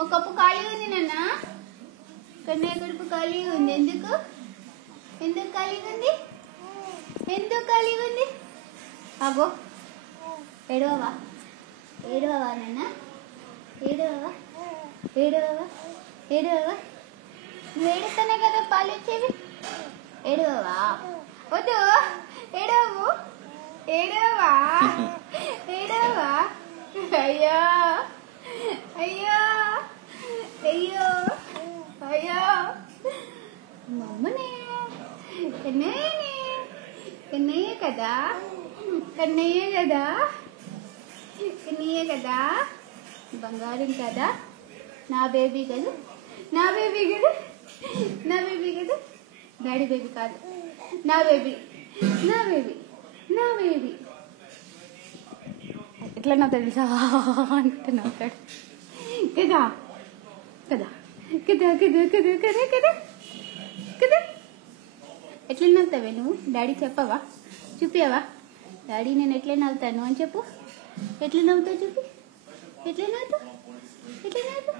మా కప్పు ఖాళీగా ఉంది నాన్న. కన్నయ్య కడుపు ఖాళీగా ఉంది. ఎందుకు ఎందుకు ఖాళీగా ఉంది? ఎందుకు ఖాళీగా ఉంది? అగో ఏడవవా ఏడవవా నాన్న? ఏడవవా ఏడవవా ఏడవవా? నువ్వు ఏడుస్తానే కదా పాలు వచ్చేవి. ఏడవవా? వద్దు ఏడవవు. ఏడవవా ఏడవవా? అయ్యో అయ్యో అయ్యో అయ్యో మమ్మనే కన్నయ్యనే. కన్నయ్య కదా కన్నయ్య కదా కన్నయ్య కదా బంగారం కదా నా బేబీ కదా నా బేబీ కదా నా బేబీ కదా డాడీ బేబీ కాదు నా బేబీ నా బేబీ నా బేబీ. ఎట్లా నా తెలుసా అంటే నవ్వుతాడు కదా కదా కదా కదా కదా కదా కదా కదా. ఎట్లా నవ్వుతావే నువ్వు? డాడీ చెప్పవా? చూపియవా? డాడీ నేను ఎట్లా నవ్వుతాను అని చెప్పు. ఎట్లా నవ్వుతావు చూపి. ఎట్లా నవ్వుతావు ఎట్లా నవ్వుతావు?